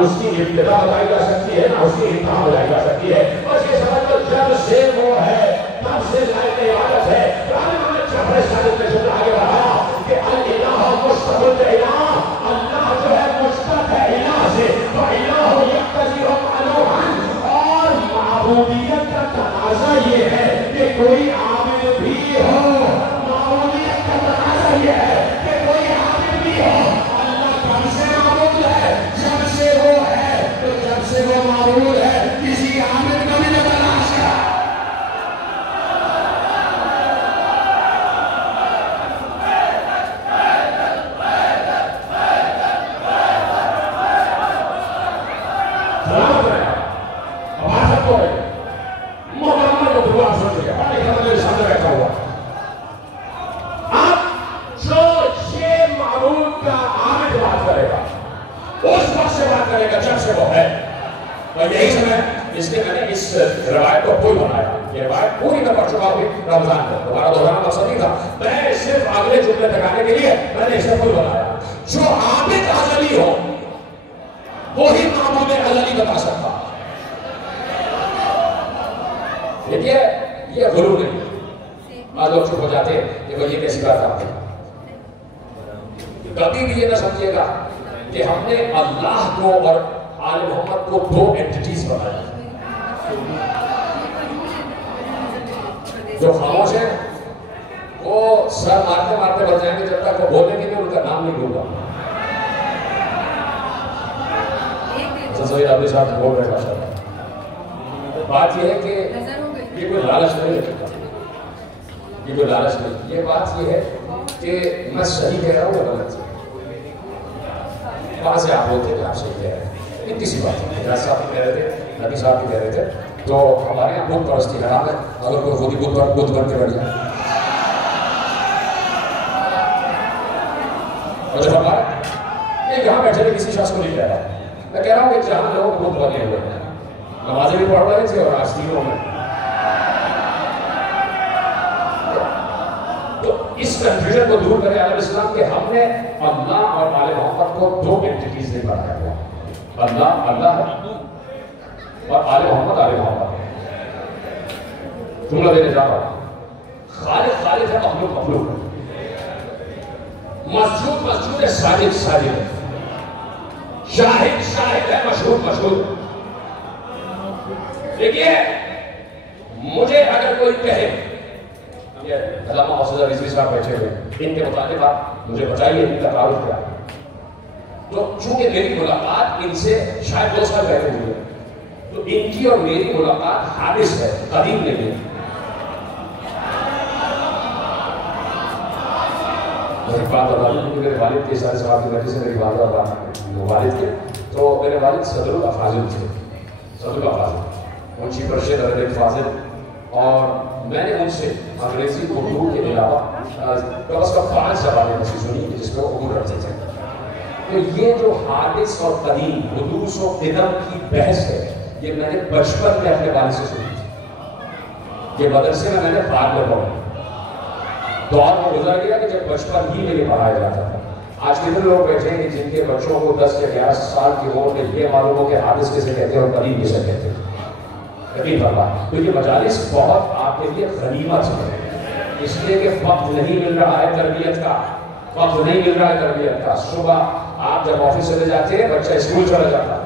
اس کی ابتدا بتائی جا سکتی ہے، نہ اس کی انتہا بتائی جا سکتی ہے. بس یہ سمجھ لو جب سے وہ ہے تب سے لائق عبادت ہے. میں شروع آگے بڑھایا کہ الہ مشتق الہ، اللہ جو ہے مشتق ہے الہ سے، تو الہ یقتضی معلوماً، اور معبودیت کا تقاضا یہ ہے کہ کوئی عابد بھی ہو. معبودیت کا تقاضا یہ ہے کہ کوئی عابد بھی ہو. اللہ کب سے معبود ہے؟ جب سے وہ ہے. تو جب سے وہ معبود ہے کسی عابد کا بھی نہ تلاش ہے. اس کے میں نے اس روایت کو پھول بنایا. یہ روایت پوری میں پڑھ چکا ہوں رمضان میں، دوبارہ دہرانا مقصد نہیں تھا. میں صرف اگلے جملے دکھانے کے لیے میں نے اسے پھول بنایا. جو عابد ازلی ہو وہی معبود ازلی بتا سکتا. دیکھیے یہ غرور نہیں. آج لوگ چپ ہو جاتے کہ وہ یہ کیسی بات آتی. کبھی بھی یہ نہ سمجھیے گا کہ ہم نے اللہ کو اور آل محمد کو دو اینٹیٹیز بنایا. جو خاموش ہیں وہ سر مارتے مارتے بچ جائیں گے جب تک وہ بولیں گے ان کا نام نہیں لوں گا. سید عبداللہ صاحب بول رہے ہیں. بات یہ ہے کہ یہ کوئی لالچ نہیں ہے. یہ کوئی لالچ نہیں. یہ بات یہ ہے کہ میں صحیح کہہ رہا ہوں یا غلط. وہاں سے آپ بولتے کہ آپ صحیح کہہ رہے ہیں. اتنی سی بات ہے. راج صاحب بھی کہہ رہے تھے، نبی صاحب بھی کہہ رہے تھے. تو ہمارے یہاں بت پرستی حرام ہے. اگر کوئی خود ہی بت بن کے بیٹھ جائے اور جب ہمارا یہ یہاں بیٹھے کسی شخص کو نہیں کہہ رہا. میں کہہ رہا ہوں کہ جہاں لوگ بت بنے ہوئے ہیں، نمازیں بھی پڑھ رہے تھے اور آستینوں میں. تو اس کنفیوژن کو دور کرے عالم اسلام کہ ہم نے اللہ اور آل محمد کو دو اینٹیٹیز نہیں بنایا ہوا. اللہ اللہ ہے اور آل محمد آل محمد. جملہ دینے جا رہا ہوں. خالق خالق ہے، مخلوق مخلوق ہے. مسجود مسجود ہے، ساجد ساجد ہے. شاہد شاہد ہے، مشہود مشہود. دیکھیے مجھے اگر کوئی کہے، یہ علامہ حسین رضوی صاحب بیٹھے ہوئے، ان کے متعلق آپ مجھے بتائیے ان کا تعارف کیا. تو چونکہ میری ملاقات ان سے شاید 2 سال پہلے ہوئی ہے، تو ان کی اور میری ملاقات حادث ہے، قدیم نہیں ہے. میری بات بتا دوں کہ میرے والد کے سارے صاحب کی وجہ سے میری والدہ اور والد کے، تو میرے والد صدر الافاضل تھے. صدر الافاضل منشی پرشید ارد فاضل. اور میں نے ان سے انگریزی اردو کے علاوہ کم از کم 5 زبانیں ایسی سنی جس کو عبور رکھتے تھے. تو یہ جو حادث اور قدیم حدوث و قدم کی بحث ہے، یہ میں نے بچپن میں اپنے والد سے سنی تھی. یہ مدرسے میں نے بعد میں پڑھا. دور میں گزر گیا کہ جب بچپن ہی میں یہ پڑھایا جاتا تھا. آج کتنے لوگ بیٹھے ہیں جن کے بچوں کو 10 یا 11 سال کی عمر میں یہ معلوم ہو کہ حادث کسے کہتے ہیں اور قدیم کسے کہتے ہیں. یقین فرما. تو یہ مجالس بہت آپ کے لیے غنیمت ہے، اس لیے کہ وقت نہیں مل رہا ہے تربیت کا. وقت نہیں مل رہا ہے تربیت کا. صبح آپ جب آفس چلے جاتے ہیں بچہ اسکول چلا جاتا ہے.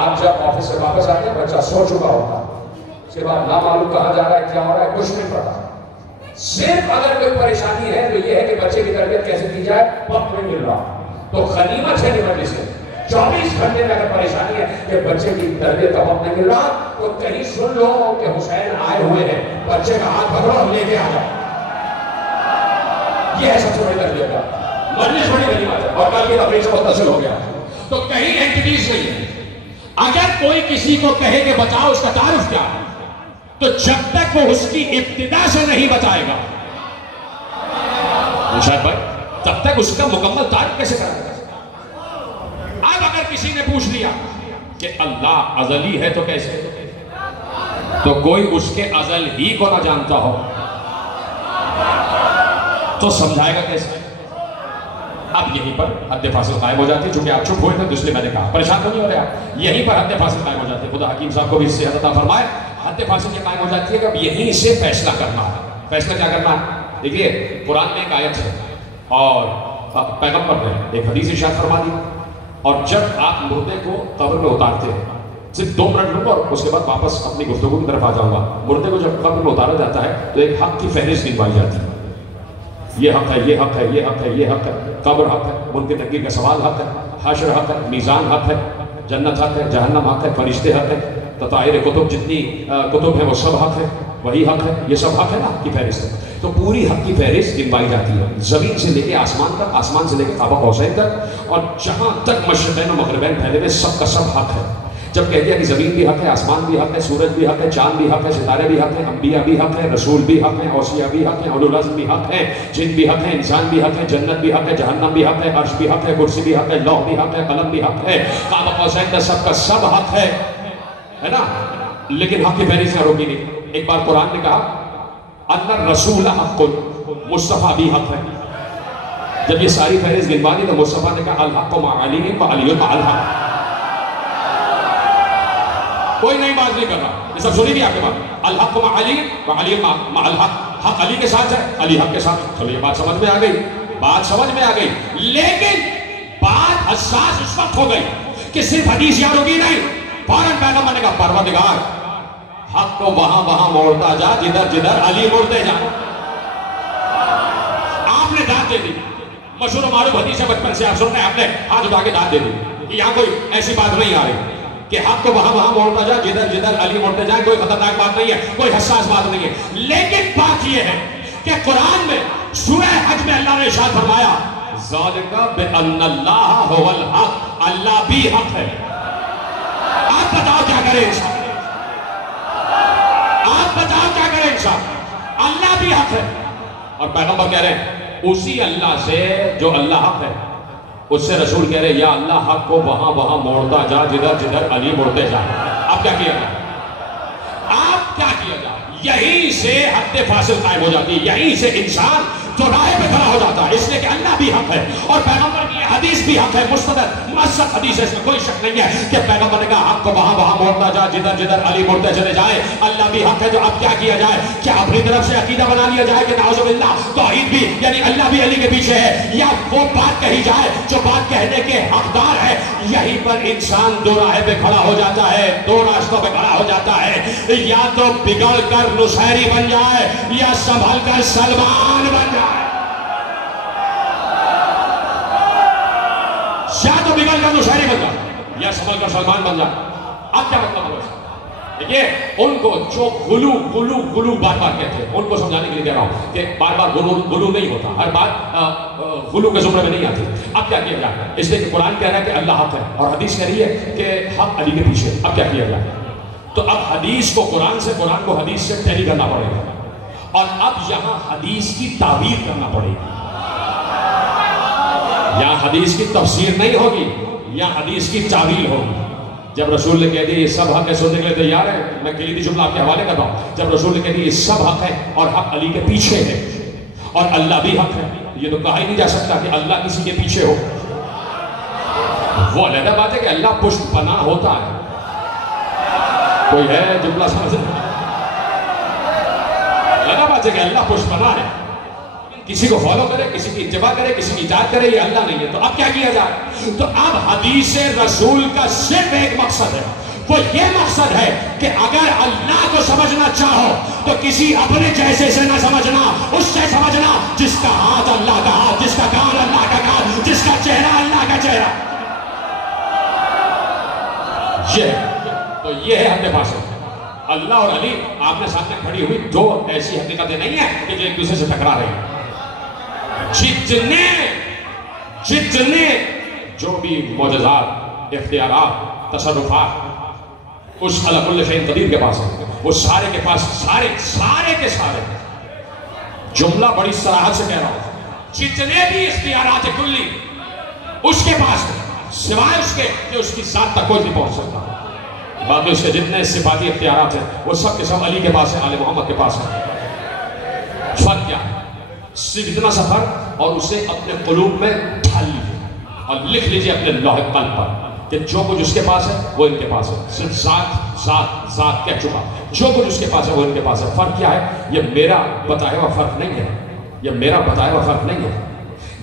آپ جب آفس سے واپس آتے ہیں بچہ سو چکا ہوتا. اس کے بعد نامعلوم کہاں جا رہا ہے کیا ہو رہا ہے کچھ نہیں پتا. صرف اگر کوئی پریشانی ہے تو یہ ہے کہ بچے کی تربیت کیسے کی جائے، وقت نہیں مل رہا. تو غنیمت ہے مجلس سے 24 گھنٹے میں اگر پریشانی ہے کہ بچے کی تربیت کا وقت نہیں مل رہا تو کہیں سن لو کہ حسین آئے ہوئے ہیں، بچے کا ہاتھ پکڑو اور لے کے آ جاؤ. یہ ہے سب سے بڑی تربیت کا. مجلس بڑی غنیمت ہے. اور کل کی تقریر سے متصل ہو گیا تو کہیں اینٹیٹیز نہیں ہے. اگر کوئی کسی کو کہے کہ بتاؤ اس کا تعارف کیا ہے، تو جب تک وہ اس کی ابتدا سے نہیں بتائے گا شاید بھائی تب تک اس کا مکمل تعارف کیسے کرے گا. اب اگر کسی نے پوچھ لیا کہ اللہ ازلی ہے تو کیسے، تو کوئی اس کے ازل ہی کو نہ جانتا ہو تو سمجھائے گا کیسے. اب یہیں پر حد فاصل قائم ہو جاتی ہے. چونکہ آپ چپ ہوئے تھے تو اس لیے میں نے کہا, پریشان تو نہیں ہو رہے آپ, یہیں پر حد فاصل قائم ہو جاتی ہے. خدا حکیم صاحب کو بھی اس سے عطا فرمائے. حد فاصل یہ قائم ہو جاتی ہے کہ اب یہیں سے فیصلہ کرنا ہے. فیصلہ کیا کرنا ہے؟ دیکھیے قرآن میں ایک آیت ہے اور پیغمبر نے ایک حدیث ارشاد فرما دی, اور جب آپ مردے کو قبر میں اتارتے ہیں, صرف 2 منٹ لوں گا اور اس کے بعد واپس اپنی گفتگو کی طرف آ جاؤں گا. مردے کو جب قبر میں اتارا جاتا ہے تو ایک حق کی فہرست گنوائی جاتی ہے. یہ حق ہے, یہ حق ہے, یہ حق ہے, یہ حق ہے. قبر حق ہے, منکر نکیر کا سوال حق ہے, حشر حق ہے, میزان حق ہے, جنت حق ہے, جہنم حق ہے, فرشتے حق ہے, تطائر کتب جتنی کتب ہیں وہ سب حق ہے, وہی حق ہے, یہ سب حق ہے نا, حق کی فہرست ہے. تو پوری حق کی فہرست گنوائی جاتی ہے, زمین سے لے کے آسمان تک, آسمان سے لے کے قاب قوسین تک, اور جہاں تک مشرقین و مغربین پھیلے ہوئے سب کا سب حق ہے. جب کہہ دیا کہ زمین بھی حق ہے, آسمان بھی حق ہے, سورج بھی حق ہے, چاند بھی حق ہے, ستارے بھی حق ہیں, انبیاء بھی حق ہیں, رسول بھی حق ہیں, اوصیاء بھی حق ہیں, اولو العزم بھی حق ہیں, جن بھی حق ہیں, انسان بھی حق ہے, جنت بھی حق ہے, جہنم بھی حق ہے, عرش بھی حق ہے, کرسی بھی حق ہے, لوح بھی حق ہے, قلم بھی حق ہے, قاب قوسین کا سب حق ہے نا. لیکن حق کی فہرست سے روکی نہیں. ایک بار قرآن نے کہا ان الرسول حق, مصطفیٰ بھی حق ہے. جب یہ ساری فہرست گنوا دی تو مصطفیٰ نے کہا الحق مع علی و علی مع الحق. کوئی نئی بات نہیں کر رہا, یہ سب سنی بھی آپ کے بات. الحق مع علی و علی مع الحق, حق علی کے ساتھ ہے, علی حق کے ساتھ. چلو یہ بات سمجھ میں آ گئی, بات سمجھ میں آ گئی. لیکن بات حساس اس وقت ہو گئی کہ صرف حدیث یاد ہوگی نہیں. فوراً پیغمبر نے کہا پروردگار حق کو وہاں موڑتا جا جدھر جدھر علی موڑتے جا. آپ نے داد دے دی, مشہور و معروف حدیث ہے, بچپن سے آپ سن رہے ہیں, آپ نے ہاتھ اٹھا کے داد دے دی کہ یہاں کوئی ایسی بات نہیں آ رہی کہ حق کو وہاں موڑتا جا جدھر جدھر علی موڑتے جائیں. کوئی خطرناک بات نہیں ہے, کوئی حساس بات نہیں ہے. لیکن بات یہ ہے کہ قرآن میں سورہ حج میں اللہ نے ارشاد فرمایا ذالک بأن اللہ هو الحق, اللہ بھی حق ہے. آپ بتاؤ کیا کرے انسان, آپ بتاؤ کیا کرے انسان. اللہ بھی حق ہے, اور پیغمبر کہہ رہے ہیں اسی اللہ سے جو اللہ حق ہے, اس سے رسول کہہ رہے یا اللہ حق کو وہاں موڑتا جا جدھر جدھر علی موڑتے جا. اب کیا کیا جائے, آپ کیا کیا جائے؟ یہیں سے حد فاصل قائم ہو جاتی ہے, یہیں سے انسان جو راہ پہ کھڑا ہو جاتا ہے, اس لیے کہ اللہ بھی حق ہے اور پیغمبر کی حدیث بھی حق ہے, مستند مؤثر حدیث ہے, اس میں کوئی شک نہیں ہے کہ پیغمبر نے کہا حق کو وہاں موڑتا جا جدھر جدھر علی موڑتے چلے جائے. اللہ بھی حق ہے. جو اب کیا کیا جائے, کیا اپنی طرف سے عقیدہ بنا لیا جائے کہ نعوذ باللہ توحید بھی یعنی اللہ بھی علی کے پیچھے ہے, یا وہ بات کہی جائے جو بات کہنے کے حقدار ہے. یہیں پر انسان دو راہ پہ کھڑا ہو جاتا ہے, دو راستوں پہ کھڑا ہو جاتا ہے, یا تو بگڑ کر نصیری بن جائے یا سنبھل کر سلمان بن جائے. یا تو بگڑ کر نصیری بن جائے یا سنبھل کر سلمان بن جائے. اب کیا مطلب ہے؟ دیکھیے ان کو جو غلو بار کہتے ہیں, ان کو سمجھانے کے لیے کہہ رہا ہوں کہ بار غلو نہیں ہوتا, ہر بات غلو کے زمرے میں نہیں آتی. اب کیا کیا جائے, اس لیے کہ قرآن کہہ رہا ہے کہ اللہ حق ہے اور حدیث کہہ رہی ہے کہ حق علی کے پیچھے. اب کیا کیا جائے, تو اب حدیث کو قرآن سے, قرآن کو حدیث سے ٹیلی کرنا پڑے گا, اور اب یہاں حدیث کی تعبیر کرنا پڑے گی. یہاں حدیث کی تفسیر نہیں ہوگی, یہاں حدیث کی تعبیر ہوگی. جب رسول نے کہہ دیا یہ سب حق ہے, سننے کے لیے تیار ہے, میں کلیدی جملہ آپ کے حوالے کرتا ہوں. جب رسول نے کہہ دیا یہ سب حق ہے اور حق علی کے پیچھے ہے اور اللہ بھی حق ہے, یہ تو کہا ہی نہیں جا سکتا کہ اللہ کسی کے پیچھے ہو. وہ علیحدہ بات ہے کہ اللہ پشت پناہ ہوتا ہے. کوئی ہے جملہ سمجھ, علیحدہ بات ہے کہ اللہ پشت پناہ ہے, کسی کو فالو کرے, کسی کی اتباع کرے, کسی کی اطاعت کرے, یہ اللہ نہیں ہے. تو اب کیا کیا جائے, تو اب حدیث رسول کا صرف ایک مقصد ہے, وہ یہ مقصد ہے کہ اگر اللہ کو سمجھنا چاہو تو کسی اپنے جیسے سے نہ سمجھنا, اس سے سمجھنا جس کا ہاتھ اللہ کا ہاتھ, جس کا کان اللہ کا کان, جس کا چہرہ اللہ کا چہرہ. تو یہ ہے حد فاصل. اللہ اور علی آپ نے سامنے کھڑی ہوئی دو ایسی حقیقتیں نہیں ہیں کہ جو ایک دوسرے سے ٹکرا رہی ہیں. جتنے جو بھی معجزات, اختیارات, تصرفات اس خلق کل شیء قدیر کے پاس ہیں, وہ سارے کے پاس, سارے کے سارے, جملہ بڑی صراحت سے کہہ رہا ہوں, جتنے بھی اختیارات کلی اس کے پاس ہیں, سوائے اس کے کہ اس کی ذات تک کوئی نہیں پہنچ سکتا. باقی اس کے جتنے صفاتی اختیارات ہیں وہ سب کے سب علی کے پاس ہیں, آل محمد کے پاس ہیں. فرق کیا ہے؟ صرف اتنا سا فرق, اور اسے اپنے قلوب میں ڈھال اور لکھ لیجئے اپنے لوح قلب پر کہ جو کچھ اس کے پاس ہے وہ ان کے پاس ہے. صرف ذات کہہ چکا. جو کچھ اس کے پاس ہے وہ ان کے پاس ہے. فرق کیا ہے؟ یہ میرا بتایا ہوا فرق نہیں ہے. یہ میرا بتایا ہوا فرق نہیں ہے.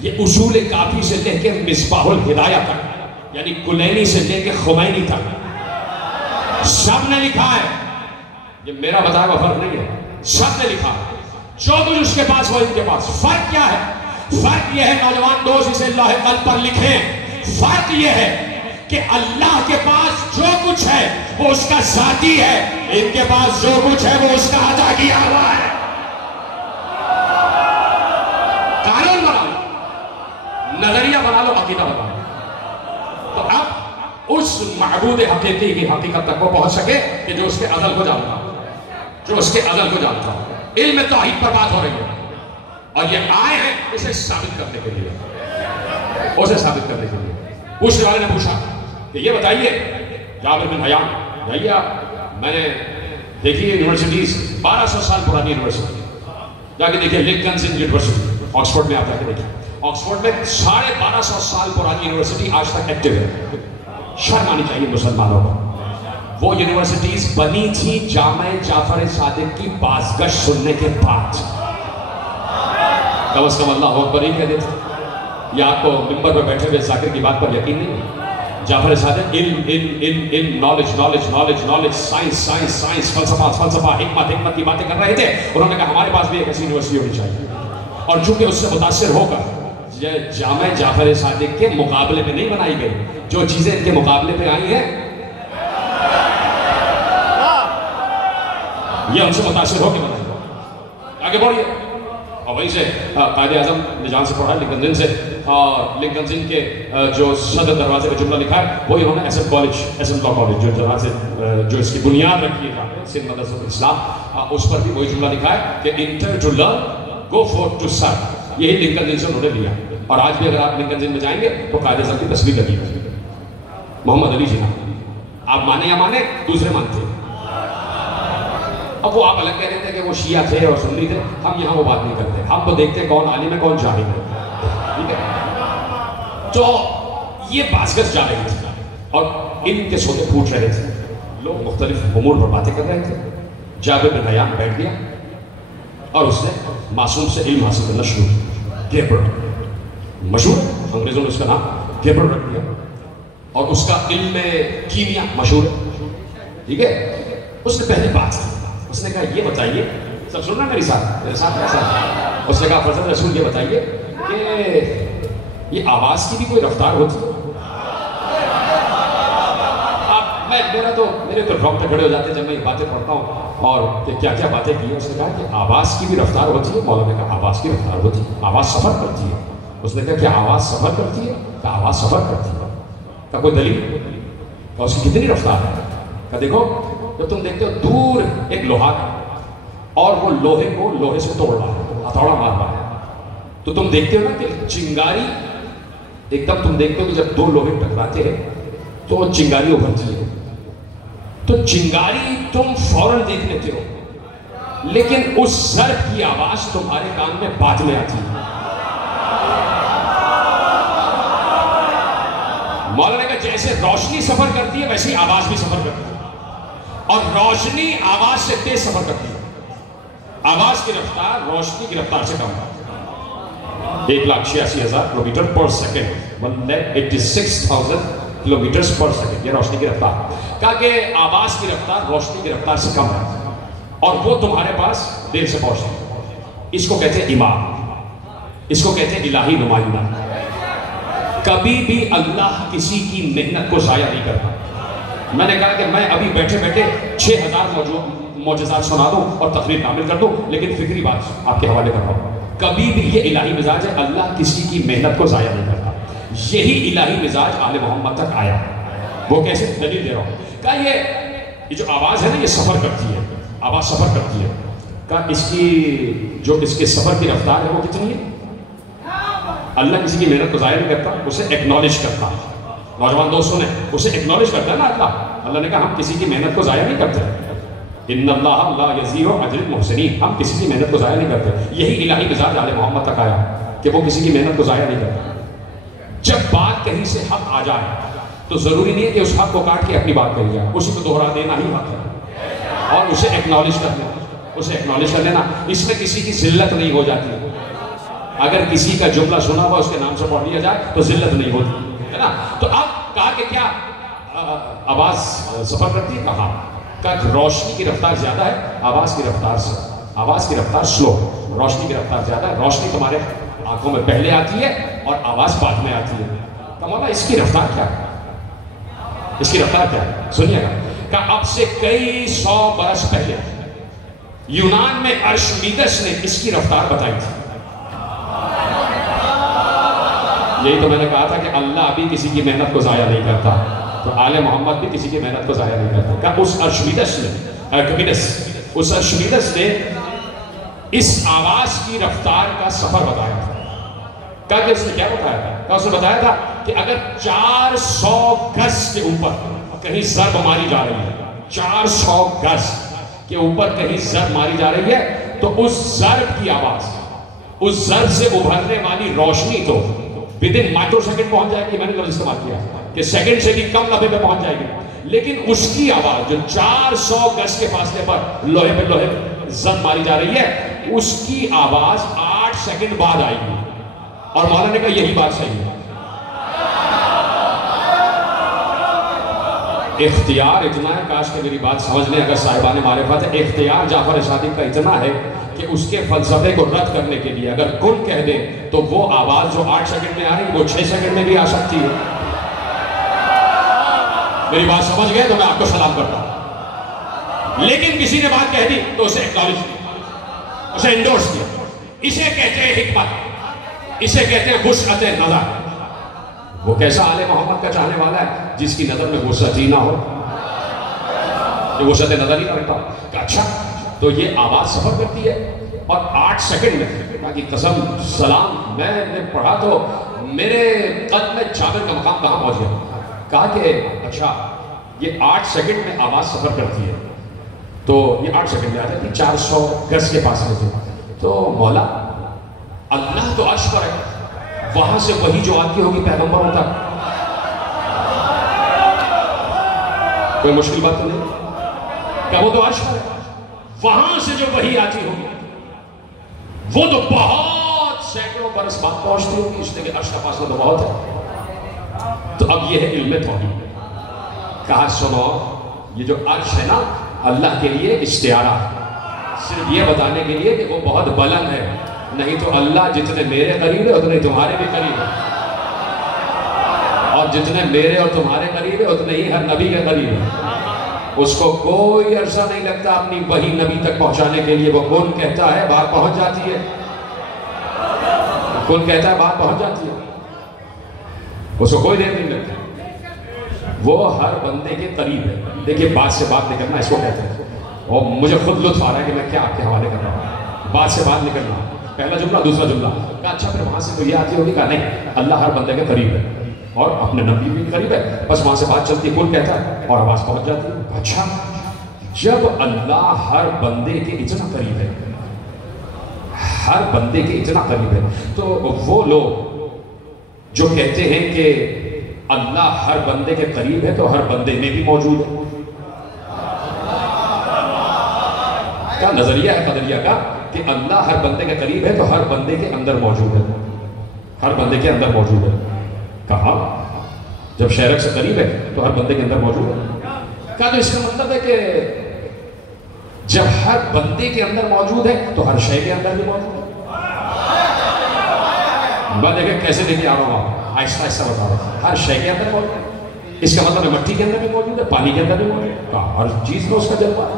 یہ اصول کافی سے لے کے مصباح الہدایہ تک، یعنی کلینی سے لے کے خمینی تک سب نے لکھا ہے. یہ میرا بتایا ہوا فرق نہیں ہے، سب نے لکھا. جو کچھ اس کے پاس وہ ان کے پاس. فرق کیا ہے؟ فرق یہ ہے نوجوان دوست اسے لوح قلب پر لکھیں. فرق یہ ہے کہ اللہ کے پاس جو کچھ ہے وہ اس کا ذاتی ہے، ان کے پاس جو کچھ ہے وہ اس کا عطا کیا ہوا ہے. قانون بنا لو، نظریہ بنا لو، عقیدہ بنا لو. تو اب اس معبود حقیقی کی حقیقت تک وہ پہنچ سکے کہ جو اس کے ازل کو جانتا ہو، جو اس کے ازل کو جانتا ہو. علم توحید پر بات ہو رہی ہے اور یہ آئے ہیں اسے ثابت کرنے کے لیے. اسے ثابت کرنے کے لیے پوچھنے والے نے پوچھا کہ یہ بتائیے جابر بن حیان، جائیے آپ، میں نے دیکھی یونیورسٹیز 1200 سال پرانی یونیورسٹی، جا کے دیکھیے لنکنز یونیورسٹی آکسفورڈ میں. آپ جا کے دیکھیے آکسفورڈ میں 1250 سال پرانی یونیورسٹی آج تک ایکٹیو ہے. شرم آنی چاہیے مسلمانوں کو. وہ یونیورسٹیز بنی تھی جامع جعفر صادق کی بازگشت سننے کے بعد. کم از کم اللہ اکبر ہی کہہ دیتے. یا آپ کو ممبر پر بیٹھے ہوئے ذاکر کی بات پر یقین نہیں؟ جعفر صادق علم نالج سائنس فلسفہ حکمت کی باتیں کر رہے تھے. انہوں نے کہا ہمارے پاس بھی ایک ایسی یونیورسٹی ہونی چاہیے. اور چونکہ اس سے متاثر ہو کر جامع جعفر صادق کے مقابلے میں نہیں بنائی گئی. جو چیزیں ان کے مقابلے پہ آئی ہیں یہ ان سے متاثر ہو کے بنائی گئی. آگے بڑھیے. اور وہیں سے قائد اعظم نے جان سے پڑھا لنکن زن سے، اور لنکن زن کے جو صدر دروازے پہ جملہ لکھا ہے وہی انہوں نے ایس ایم لا کالج جو اس کی بنیاد رکھی ہے سندھ مدرسۃ الاسلام، اس پر بھی وہی جملہ لکھا ہے کہ enter to learn go forth to serve. یہی لنکن زن سے انہوں نے لیا. اور آج بھی اگر آپ لنکن زن میں جائیں گے تو قائد اعظم کی تصویر لگی ہے محمد علی جناح. آپ مانے یا مانے، دوسرے مانتے ہیں. اب وہ آپ الگ کہہ دیتے ہیں کہ وہ شیعہ تھے اور سنی تھے. ہم یہاں وہ بات نہیں کرتے. ہم تو دیکھتے ہیں کون عالم ہے کون جاہل ہے. ٹھیک ہے؟ تو یہ بازگشت جا رہی تھی اور ان کے سوتے پھوٹ رہے تھے. لوگ مختلف امور پر باتیں کر رہے تھے. جابر بن حیان بیٹھ گیا اور اس نے معصوم سے علم حاصل کرنا شروع کیا. گیبر مشہور، انگریزوں نے اس کا نام گیبر رکھ دیا. اور اس کا علم کیمیا مشہور ہے. ٹھیک ہے؟ اس نے پہلے بات کی. اس نے کہا یہ بتائیے، سب سننا میرے ساتھ ایسا. اس نے کہا فرزند رسول یہ بتائیے کہ یہ آواز کی بھی کوئی رفتار ہوتی ہے؟ میرے تو روک پہ کھڑے ہو جاتے ہیں جب میں یہ باتیں پڑھتا ہوں اور کہ کیا کیا باتیں کی ہیں. اس نے کہا کہ آواز کی بھی رفتار ہوتی ہے. مولانا نے کہا آواز کی رفتار ہوتی ہے، آواز سفر کرتی ہے. اس نے کہا کہ آواز سفر کرتی ہے؟ کہ آواز سفر کرتی ہے. کہا کوئی دلیل؟ کہا اس کی کتنی رفتار ہے؟ کہا دیکھو جب تم دیکھتے ہو دور ایک لوہا ہے اور وہ لوہے کو لوہے سے توڑ رہا ہے، ہتھوڑا مار رہا ہے، تو تم دیکھتے ہو نا کہ چنگاری ایک دم تم دیکھتے ہو کہ جب دو لوہے ٹکراتے ہیں تو چنگاری ابھرتی ہے. تو چنگاری تم فوراً دیکھ لیتے ہو لیکن اس ضرب کی آواز تمہارے کان میں بعد میں آتی ہے. مولانا کا جیسے روشنی سفر کرتی ہے ویسی آواز بھی سفر کرتی ہے. اور روشنی آواز سے تیز سفر کرتی ہے. آواز کی رفتار روشنی کی رفتار سے کم ہے. 1,86,000 kilometre per second, 1,86,000 kilometre per second, یہ روشنی کی رفتار. کہا کہ آواز کی رفتار روشنی کی رفتار سے کم ہے اور وہ تمہارے پاس دیر سے پہنچتی ہے. اس کو کہتے ہیں امام، اس کو کہتے ہیں الہی نمائندہ. کبھی بھی اللہ کسی کی محنت کو ضائع نہیں کرتا. میں نے کہا کہ میں ابھی بیٹھے بیٹھے 6,000 معجزات سنا دوں اور تقریر کامل کر دوں لیکن فکری بات آپ کے حوالے کر رہا ہوں. کبھی بھی یہ الہی مزاج ہے، اللہ کسی کی محنت کو ضائع نہیں کرتا. یہی الہی مزاج آل محمد تک آیا. وہ کیسے؟ دلیل دے رہا ہوں. کہا یہ جو آواز ہے نا یہ سفر کرتی ہے، آواز سفر کرتی ہے. کہا اس کی جو اس کے سفر کی رفتار ہے وہ کتنی ہے؟ اللہ کسی کی محنت کو ضائع نہیں کرتا، اسے ایکنالج کرتا. نوجوان دوستوں نے اسے ایکنالج کرتا ہے نا اللہ. اللہ نے کہا ہم کسی کی محنت کو ضائع نہیں کرتے. ان اللہ لا یضیع اجر المحسنین، ہم کسی کی محنت کو ضائع نہیں کرتے. یہی الہی مزاج آل محمد تک آیا کہ وہ کسی کی محنت کو ضائع نہیں کرتا. جب بات کہیں سے حق آ جائے تو ضروری نہیں ہے کہ اس حق کو کاٹ کے اپنی بات کہی جائے، اسی کو دوہرا دینا ہی حق ہے اور اسے ایکنالج کر لینا، اس میں کسی کی ذلت نہیں ہو جاتی. اگر کسی کا جملہ سنا ہوا اس کے نام سے پڑھ لیا جائے تو ذلت نہیں ہوتی ہے نا. تو اب کہا کہ کیا آواز سفر کرتی ہے؟ کہا روشنی کی رفتار زیادہ ہے آواز کی رفتار سلو ہے. روشنی کی رفتار زیادہ ہے، روشنی تمہارے آنکھوں میں پہلے آتی ہے اور آواز بعد میں آتی ہے. مولا اس کی رفتار کیا ہے؟ سنیے گا. کہا اب سے کئی 100 برس پہلے یونان میں ارشمیدس نے اس کی رفتار بتائی تھی. یہی تو میں نے کہا تھا کہ اللہ ابھی کسی کی محنت کو ضائع نہیں کرتا، تو آل محمد بھی کسی کی محنت کو ضائع نہیں کرتا. کہا اس ارشمیدس نے اس آواز کی رفتار کا سفر بتایا تھا. کہا کہ اس نے کیا بتایا تھا؟ کہا اس نے بتایا تھا کہ اگر 400 گز کے اوپر کہیں ضرب ماری جا رہی ہے، 400 گز کے اوپر کہیں ضرب ماری جا رہی ہے، تو اس ضرب کی آواز، اس ضرب سے ابھرنے والی روشنی تو ودن مائکرو سیکنڈ پہنچ جائے گی. میں نے لفظ استعمال کیا کہ سیکنڈ سے بھی کم لمحے پہ پہنچ جائے گی، لیکن اس کی آواز جو 400 گز کے فاصلے پر لوہے پہ لوہے ضرب ماری جا رہی ہے، اس کی آواز 8 سیکنڈ بعد آئے گی. اور مولانا نے کہا یہی بات صحیح ہے. اختیار اتنا ہے، کاش کہ میری بات سمجھ لیں اگر صاحبان معرفت ہے. اختیار جعفر ارشادی کا اتنا ہے کہ اس کے فلسفے کو رد کرنے کے لیے اگر کن کہہ دے تو وہ آواز جو 8 سیکنڈ میں آ رہی ہے وہ 6 سیکنڈ میں بھی آ سکتی ہے. میری بات سمجھ گئے تو میں آپ کو سلام کرتا ہوں. لیکن کسی نے بات کہہ دی تو اسے اکنالج کیا، اسے انڈورس کیا. اسے کہتے ہیں حکمت، اسے کہتے ہیں وسعت نظر. وہ کیسا آل محمد کا چاہنے والا ہے جس کی نظر میں وسعت ہی نہ ہو، یہ وسعت نظر ہی کرتا. کہ اچھا تو یہ آواز سفر کرتی ہے اور 8 سیکنڈ میں، باقی قسم سلام میں نے پڑھا تو میرے قلب میں جابر کا مقام کہاں پہنچ گیا. کہا کہ اچھا یہ 8 سیکنڈ میں آواز سفر کرتی ہے تو یہ 8 سیکنڈ میں آ جاتی 400 گز کے فاصلے سے. تو مولا اللہ تو عرش پر ہے، وہاں سے وہی جو آتی ہوگی پیغمبروں تک، کوئی مشکل بات تو نہیں. کیا وہ تو عرش پر ہے، وہاں سے جو وہی آتی ہوگی وہ تو بہت سینکڑوں برس بعد پہنچتی ہوگی، اس لیے کہ عرش کا فاصلہ تو بہت ہے. تو اب یہ ہے علم توحید. کہا سنو یہ جو عرش ہے نا اللہ کے لیے استعارہ ہے، صرف یہ بتانے کے لیے کہ وہ بہت بلند ہے. نہیں تو اللہ جتنے میرے قریب ہے اتنے تمہارے بھی قریب ہے، اور جتنے میرے اور تمہارے قریب ہے اتنے ہی ہر نبی کے قریب ہے. اس کو کوئی عرصہ نہیں لگتا اپنی وحی نبی تک پہنچانے کے لیے. وہ کون کہتا ہے بات پہنچ جاتی ہے، کون کہتا ہے بات پہنچ جاتی ہے، اس کو کوئی دیر نہیں لگتا. وہ ہر بندے کے قریب ہے. دیکھیے بات سے بات نکلنا اس کو کہتے ہیں، اور مجھے خود لطف آ رہا ہے کہ میں کیا آپ کے حوالے کر رہا ہوں. بات سے بات نکلنا، پہلا جملہ دوسرا جملہ. کہا اچھا پھر وہاں سے تو یہ آتی ہوگی. کہا نہیں، اللہ ہر بندے کے قریب ہے اور اپنے نبی بھی قریب ہے، بس وہاں سے بات چلتی ہے، کون کہتا ہے اور آواز پہنچ جاتی ہے. اچھا جب اللہ ہر بندے کے اتنا قریب ہے، ہر بندے کے اتنا قریب ہے، تو وہ لوگ جو کہتے ہیں کہ اللہ ہر بندے کے قریب ہے تو ہر بندے میں بھی موجود ہے، کا نظریہ ہے قدریہ کا کہ اللہ ہر بندے کے قریب ہے تو ہر بندے کے اندر موجود ہے، ہر بندے کے اندر موجود ہے. کہا جب شہرک سے قریب ہے تو ہر بندے کے اندر موجود ہے. کہا تو اس کا مطلب ہے کہ جب ہر بندے کے اندر موجود ہے تو ہر شے کے اندر بھی موجود ہے. میں دیکھیں کیسے دیکھیں آ رہا ہوں، آہستہ آہستہ بتا رہا ہوں. ہر شے کے اندر موجود ہے، اس کا مطلب ہے مٹی کے اندر بھی موجود ہے، پانی کے اندر بھی موجود ہے. کہا ہر چیز میں اس کا جلوہ ہے،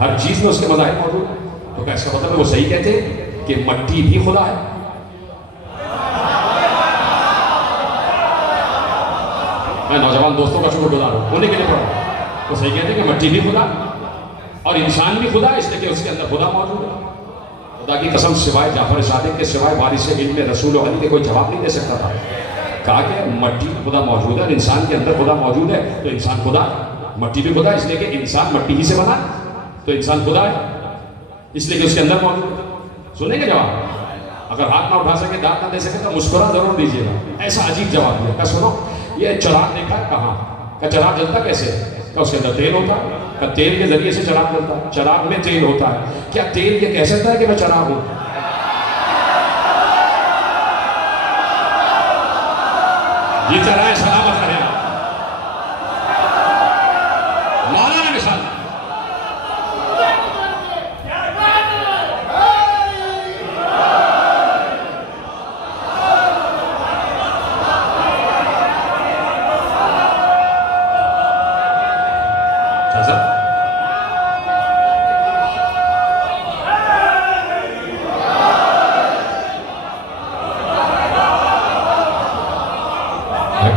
ہر چیز میں اس کے مظاہر موجود ہے. تو کیا اس کا مطلب ہے وہ صحیح کہتے ہیں کہ مٹی بھی خدا ہے؟ میں نوجوان دوستوں کا شکر گزار ہوں، انہیں کے لیے پڑھا. وہ صحیح کہتے ہیں کہ مٹی بھی خدا اور انسان بھی خدا، اس لیے کہ اس کے اندر خدا موجود ہے. خدا کی قسم سوائے جعفر صادق کے سوائے وارث علم رسول علی کے کوئی جواب نہیں دے سکتا تھا. کہا کہ مٹی میں خدا موجود ہے اور انسان کے اندر خدا موجود ہے تو انسان خدا، مٹی بھی خدا، اس لیے کہ انسان مٹی ہی سے بنا تو انسان خدا ہے، اس لیے کہ اس کے اندر موجود ہے. سنیں گے جواب؟ اگر ہاتھ نہ اٹھا سکے، دانت نہ دے سکے تو مسکرا ضرور دیجیے گا. ایسا عجیب جواب دیا. کہا سنو یہ چراغ دیکھا ہے؟ کہاں؟ کہ چراغ جلتا کیسے؟ کہ اس کے اندر تیل ہوتا ہے. کہ تیل کے ذریعے سے چراغ جلتا ہے. چراغ میں تیل ہوتا ہے. کیا تیل یہ کہہ سکتا ہے کہ میں چراغ ہوں؟ جیتا رہے سلامت رہے. مولانا مثال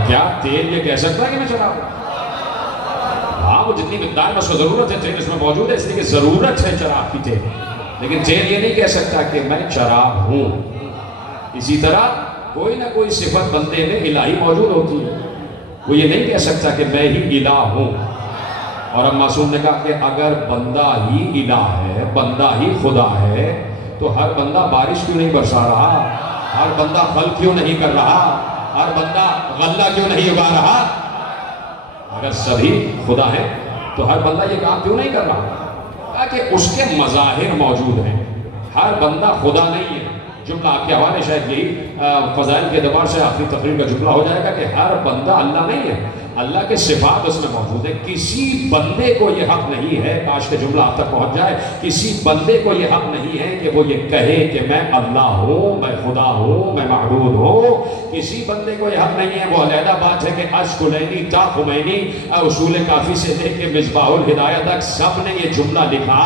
کیا تیل یہ کہہ سکتا ہے کہ میں چراغ ہوں؟ ہاں وہ جتنی مقدار میں اس کو ضرورت ہے تیل اس میں موجود ہے، اس لیے کہ ضرورت ہے چراغ کی تیل. لیکن تیل یہ نہیں کہہ سکتا کہ میں چراغ ہوں. اسی طرح کوئی نہ کوئی صفت بندے میں الہی موجود ہوتی ہے. وہ یہ نہیں کہہ سکتا کہ میں ہی الہ ہوں. اور اب معصوم نے کہا کہ اگر بندہ ہی الہ ہے، بندہ ہی خدا ہے، تو ہر بندہ بارش کیوں نہیں برسا رہا؟ ہر بندہ پھل کیوں نہیں کر رہا؟ ہر بندہ غلہ کیوں نہیں اگا رہا؟ اگر سبھی خدا ہیں تو ہر بندہ یہ کام کیوں نہیں کر رہا؟ تاکہ اس کے مظاہر موجود ہیں. ہر بندہ خدا نہیں ہے. جملہ آپ کے حوالے شاید یہی فضائل کے اعتبار سے آخری تقریر کا جملہ ہو جائے گا کہ ہر بندہ اللہ نہیں ہے. اللہ کے صفات اس میں موجود ہے. کسی بندے کو یہ حق نہیں ہے، کاش کہ جملہ آپ تک پہنچ جائے، کسی بندے کو یہ حق نہیں ہے کہ وہ یہ کہے کہ میں اللہ ہوں، میں خدا ہوں، میں معبود ہوں. کسی بندے کو یہ حق نہیں ہے. وہ علیحدہ بات ہے کہ اشکلینی تا خمینی اصول کافی سے لے کے مصباح الہدایہ تک سب نے یہ جملہ لکھا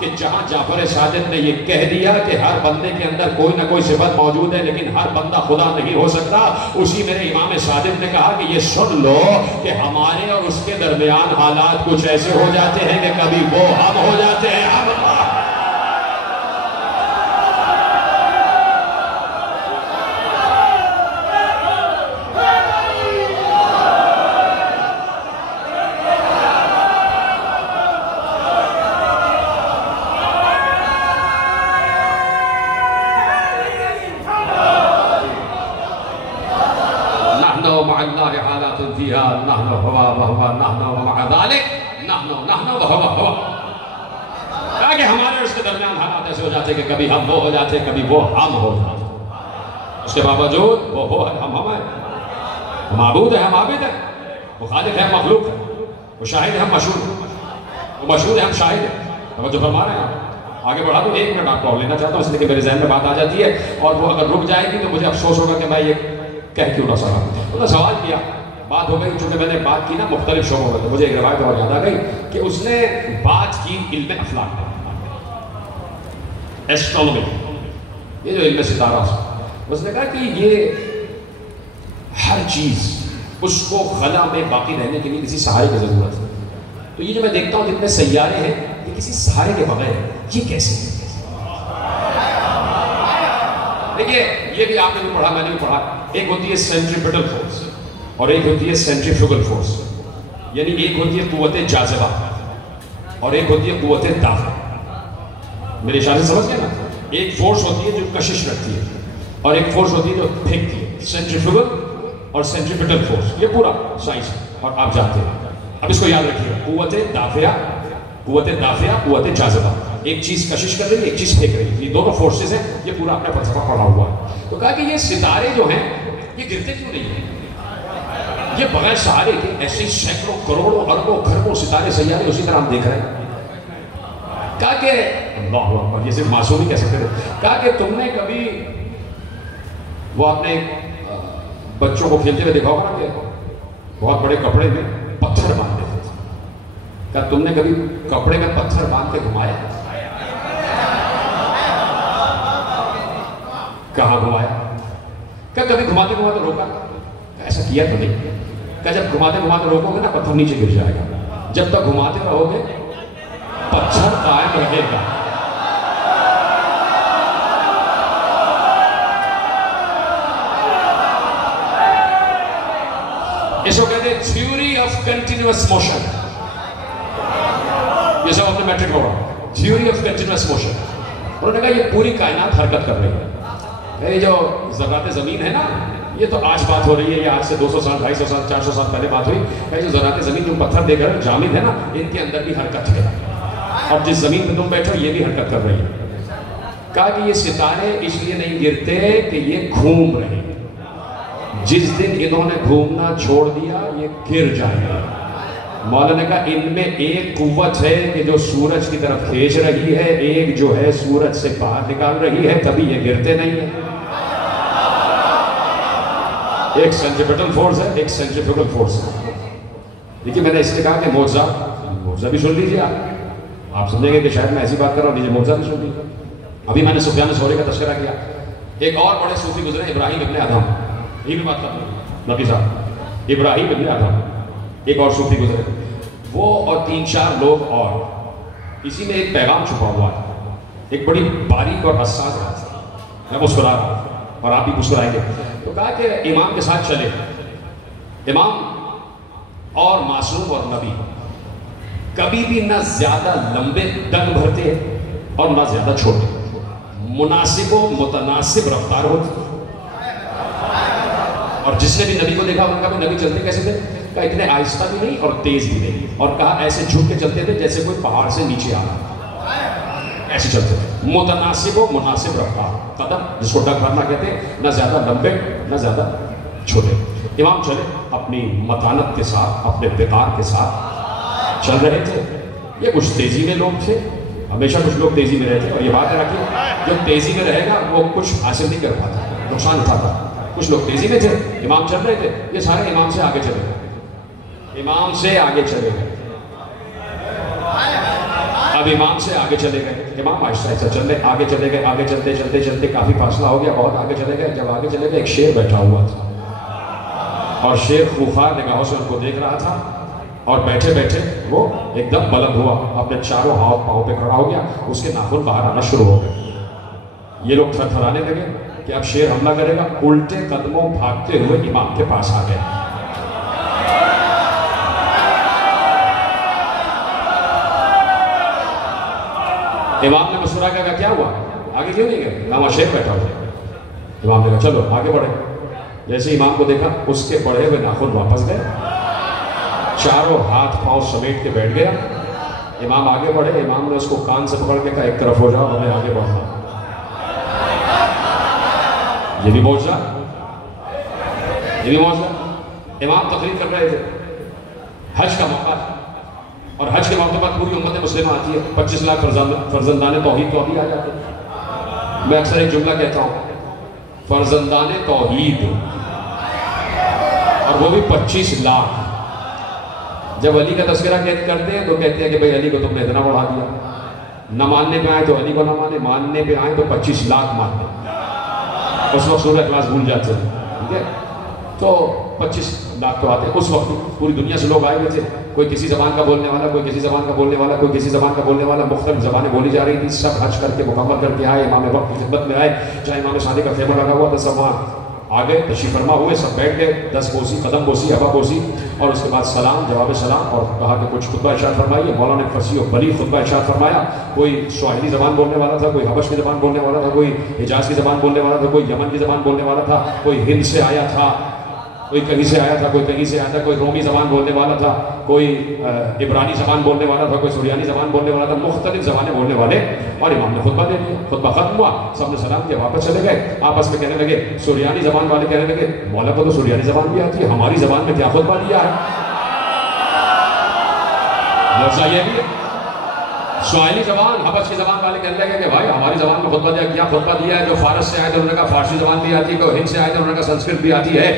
کہ جہاں جعفر صادق نے یہ کہہ دیا کہ ہر بندے کے اندر کوئی نہ کوئی صفت موجود ہے لیکن ہر بندہ خدا نہیں ہو سکتا، اسی میرے امام صادق نے کہا کہ یہ سن لو کہ ہمارے اور اس کے درمیان حالات کچھ ایسے ہو جاتے ہیں کہ کبھی وہ ہم ہو جاتے ہیں. ہم کہ ہمارے اس کے درمیان حالات ایسے ہو جاتے کہ کبھی ہم وہ ہو جاتے کبھی وہ ہم ہو جاتے. اس کے باوجود وہ ہے ہم ہیں. وہ معبود ہے ہم عابد ہیں. وہ خالق ہے مخلوق ہے. وہ شاہد ہے ہم مشہور ہیں. وہ مشہور ہے ہم شاہد ہیں. توجہ فرما رہے ہیں. آگے بڑھا دو. ایک منٹ آپ کو لینا چاہتا ہوں اس لیے کہ میرے ذہن میں بات آ جاتی ہے اور وہ اگر رک جائے گی تو مجھے افسوس ہوگا کہ میں یہ کہہ کیوں نہ سکا. انہوں نے سوال کیا، بات ہو گئی. چونکہ میں نے بات کی نا مختلف شعبوں میں، تو مجھے ایک روایت اور یاد آ گئی کہ اس نے بات کی علم افلاک پر، ایسٹرونومی، یہ جو علم ستارہ. اس نے کہا کہ یہ ہر چیز اس کو خلا میں باقی رہنے کے لیے کسی سہارے کی ضرورت ہے. تو یہ جو میں دیکھتا ہوں جتنے سیارے ہیں یہ کسی سہارے کے بغیر یہ کیسے ہیں؟ دیکھیے یہ بھی آپ نے بھی پڑھا، میں نے بھی پڑھا. ایک ہوتی ہے سینٹریپیٹل فورس اور ایک ہوتی ہے سینٹریفیوگل فورس. یعنی ایک ہوتی ہے قوت جاذبہ اور ایک ہوتی ہے قوت دافع. میرے اشارے سمجھ گئے نا؟ ایک فورس ہوتی ہے جو کشش رکھتی ہے اور ایک فورس ہوتی ہے جو پھینکتی ہے. سینٹریفیوگل اور سینٹریپیٹل فورس، یہ پورا سائنس ہے اور آپ جانتے ہیں. اب اس کو یاد رکھیے، قوت دافعہ، قوت جاذبہ. ایک چیز کشش کر رہی ہے، ایک چیز پھینک رہی ہے. یہ دونوں فورسز ہیں. یہ پورا اپنا فلسفہ پڑھا ہوا ہے. تو کہا کہ یہ ستارے جو ہیں یہ گرتے کیوں نہیں ہیں؟ یہ بغیر سہارے کے ایسے سینکڑوں کروڑوں اربوں کھربوں ستارے سیارے اسی طرح ہم دیکھ رہے ہیں. کہا کہ اللہ اکبر، یہ صرف معصوم ہی کہہ سکتے تھے. کہا کہ تم نے کبھی وہ اپنے بچوں کو کھیلتے ہوئے دیکھا ہوگا نا کہ بہت بڑے کپڑے میں پتھر باندھتے تھے. کہا تم نے کبھی کپڑے میں پتھر باندھ کے گھمایا؟ کہاں گھمایا؟ کہا کبھی گھماتے گھماتے روکا؟ ایسا کیا تو نہیں. کہ جب گھماتے گھماتے روکو گے نا پتھر نیچے گر جائے گا. جب تک گھماتے رہو گے پتھر قائم رہے گا. اس کو کہتے ہیں تھیوری آف کنٹینیوس موشن. یہ سب اپنے میٹرک ہوگا. Theory of continuous motion. انہوں نے کہا یہ پوری کائنات حرکت کر رہی ہے یہ جو ذرات زمین ہے نا، یہ تو آج بات ہو رہی ہے، یہ آج سے 200 سال 250 سال 400 سال پہلے بات ہوئی. یہ جو ذرات زمین جو پتھر دے کر جامد ہے نا، ان کے اندر بھی حرکت ہے، اور جس زمین پہ تم بیٹھو یہ بھی حرکت کر رہی ہے. کہا کہ یہ ستارے اس لیے نہیں گرتے کہ یہ گھوم رہے، جس دن انہوں نے گھومنا چھوڑ دیا یہ گر جائیں گے. مولا نے کہا ان میں ایک قوت ہے کہ جو سورج کی طرف کھینچ رہی ہے، ایک جو ہے سورج سے باہر نکال رہی ہے، تبھی یہ گرتے نہیں ہیں. ایک سینٹریپیٹل فورس ہے، ایک سینٹریفیوگل فورس ہے. دیکھیے میں نے اس لیے کہا کہ معجزہ بھی سن لیجیے. آپ سمجھیں گے کہ شاید میں ایسی بات کر رہا ہوں، لیجیے معجزہ بھی سن لیجیے. ابھی میں نے سفیان ثوری کا تذکرہ کیا، ایک اور بڑے صوفی گزرے ابراہیم ابن ادھم. یہ بھی بات کر رہا ہوں نبی صاحب، ابراہیم ابن ادھم ایک اور صوفی گزرے. وہ اور 3-4 لوگ اور، اسی میں ایک پیغام چھپا ہوا ہے، ایک بڑی باریک اور حساس بات ہے. میں مسکرا رہا ہوں اور آپ بھی مسکرائیں گے. تو کہا کہ امام کے ساتھ چلے. امام اور معصوم اور نبی کبھی بھی نہ زیادہ لمبے ڈنگ بھرتے اور نہ زیادہ چھوٹے، مناسب و متناسب رفتار ہوتی. اور جس نے بھی نبی کو دیکھا ان کا بھی نبی چلتے کیسے تھے؟ کہا اتنے آہستہ بھی نہیں اور تیز بھی نہیں، اور کہا ایسے جھک کے چلتے تھے جیسے کوئی پہاڑ سے نیچے آ رہا، ایسے چلتے تھے. متناسب و مناسب رفتار، قدم جس کو ڈگ بھرنا کہتے ہیں، نہ زیادہ لمبے نہ زیادہ چھوٹے. امام چلے اپنی متانت کے ساتھ، اپنے وقار کے ساتھ چل رہے تھے. یہ کچھ تیزی میں لوگ تھے، ہمیشہ کچھ لوگ تیزی میں رہتے، اور یہ بات رکھیے جو تیزی میں رہے گا وہ کچھ حاصل نہیں کر پاتا، نقصان اٹھاتا. کچھ لوگ تیزی میں تھے، امام چل رہے تھے، یہ سارے امام سے آگے چلے گئے، امام سے آگے چلے گئے. اب امام سے آگے چلے گئے، امام آہستہ آہستہ چل رہے، آگے چلے گئے. آگے چلتے چلتے چلتے کافی فاصلہ ہو گیا، بہت آگے چلے گئے. جب آگے چلے گئے ایک شیر بیٹھا ہوا تھا، اور شیر خوفار نگاہوں سے ان کو دیکھ رہا تھا، اور بیٹھے بیٹھے وہ ایک دم بلند ہوا، اپنے چاروں ہاتھ پاؤں پہ کھڑا ہو گیا، اس کے ناخن باہر آنا شروع ہو گئے. یہ لوگ تھر تھرانے لگے کہ اب شیر حملہ کرے گا. الٹے قدموں بھاگتے ہوئے امام کے پاس آ گئے. امام نے مسکرا کے کہا کیا ہوا، آگے کیوں نہیں گئے؟ کہا شیر بیٹھا ہوا. امام نے کہا چلو آگے بڑھے. جیسے امام کو دیکھا اس کے بڑھے ہوئے ناخن واپس گئے، چاروں ہاتھ پاؤں سمیٹ کے بیٹھ گیا. امام آگے بڑھے، امام نے اس کو کان سے پکڑ کے کہا ایک طرف ہو جاؤ، ہمیں آگے بڑھنا. یہ بھی معجزہ، یہ بھی معجزہ. امام تقریر کر رہے تھے، حج کا موقع ہے، اور حج کے موقع پر پوری امت مسلمہ آتی ہے. 25 لاکھ فرزندان توحید تو ابھی آ جاتے ہیں. میں اکثر ایک جملہ کہتا ہوں، فرزندان توحید، اور وہ بھی 25 لاکھ. جب علی کا تذکرہ کرتے ہیں تو کہتے ہیں کہ بھئی علی کو تم نے اتنا بڑھا دیا. نہ ماننے پہ آئے تو علی کو نہ مانے، ماننے پہ آئے تو 25 لاکھ مانتے. اس وقت سورہ اخلاص بھول جاتے ہیں، ٹھیک ہے؟ تو 25 لاکھ تو آتے ہیں. اس وقت پوری دنیا سے لوگ آئے ہوئے تھے، کوئی کسی زبان کا بولنے والا، کوئی کسی زبان کا بولنے والا، کوئی کسی زبان کا بولنے والا. مختلف زبانیں بولی جا رہی تھی. سب حج کر کے مکمل کر کے آئے، امام وقت کی خدمت میں آئے. جہاں امام صادق کا خیمہ لگا ہوا تھا سب وہاں آ گئے، تشریف فرما ہوئے. سب بیٹھ گئے، 10 بوسی، قدم بوسی، ہوا بوسی، اور اس کے بعد سلام، جواب سلام، اور کہا کہ کچھ خطبہ ارشاد فرمائیے. مولانا نے فصیح و بلیغ خطبہ ارشاد فرمایا. کوئی سواحلی زبان بولنے والا تھا، کوئی حبش کی زبان بولنے والا تھا، کوئی حجاز کی زبان بولنے والا تھا، کوئی یمن کی زبان بولنے والا تھا، کوئی ہند سے آیا تھا، کوئی کہیں سے آیا تھا، کوئی کہیں سے آیا تھا، کوئی رومی زبان بولنے والا تھا، کوئی عبرانی زبان بولنے والا تھا، کوئی سریانی زبان بولنے والا تھا. مختلف زبانیں بولنے والے. اور امام نے خطبہ دے دیا. خطبہ ختم ہوا، سب نے سلام کیا، واپس چلے گئے. آپس میں کہنے لگے، سریانی زبان والے کہنے لگے مولا کو تو سریانی زبان بھی آتی ہے، ہماری زبان میں کیا خطبہ دیا ہے؟ لفظ یہ بھی ہے. سواحلی زبان، حبش کی زبان والے کہنے لگے کہ بھائی ہماری زبان میں خطبہ دیا، کیا خطبہ دیا ہے؟ جو فارس سے آئے تھے انہوں نے کہا فارسی زبان بھی آتی ہے، کوئی ہند سے آئے تھے انہوں نے کہا سنسکرت بھی آتی ہے،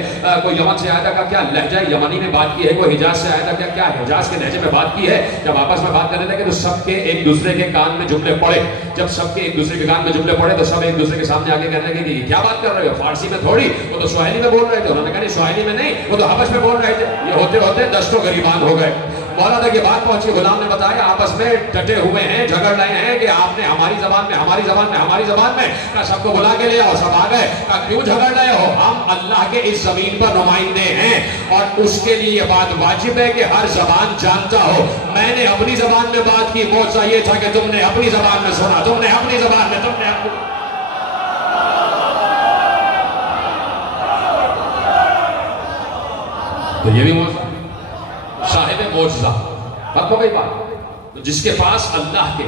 کوئی یمن سے آیا تھا کیا لہجہ یمنی میں بات کی ہے، کوئی حجاز سے آیا تھا کیا حجاز کے لہجے میں بات کی ہے. جب آپس میں بات کرنے لگے تو سب کے ایک دوسرے کے کان میں جملے پڑے. جب سب کے ایک دوسرے کے کان میں جملے پڑے تو سب ایک دوسرے کے سامنے آگے کہنے لگے کہ یہ کیا بات کر رہے ہو، فارسی میں تھوڑی، وہ تو سواحلی میں بول رہے تھے. انہوں نے کہا نہیں سواحلی میں نہیں، وہ تو حبش میں بول رہے تھے. یہ ہوتے ہوتے دستوں غریبان ہو گئے. مولا تک یہ بات پہنچی، غلام نے بتایا آپس میں ڈٹے ہوئے ہیں، جھگڑ رہے ہیں کہ آپ نے ہماری زبان میں، ہماری زبان میں، ہماری زبان میں. کہا سب کو بلا کے لے آؤ. سب آ گئے. کہا کیوں جھگڑ رہے ہو؟ ہم اللہ کے اس زمین پر نمائندے ہیں، اور اس کے لیے یہ بات واجب ہے کہ ہر زبان جانتا ہو. میں نے اپنی زبان میں بات کی، معجزہ یہ تھا کہ تم نے اپنی زبان میں سنا، تم نے اپنی زبان میں، تم نے اپنی تو یہ بھی موجزہ، صاحب موجزہ، ختم ہو گئی بات. تو جس کے پاس اللہ کے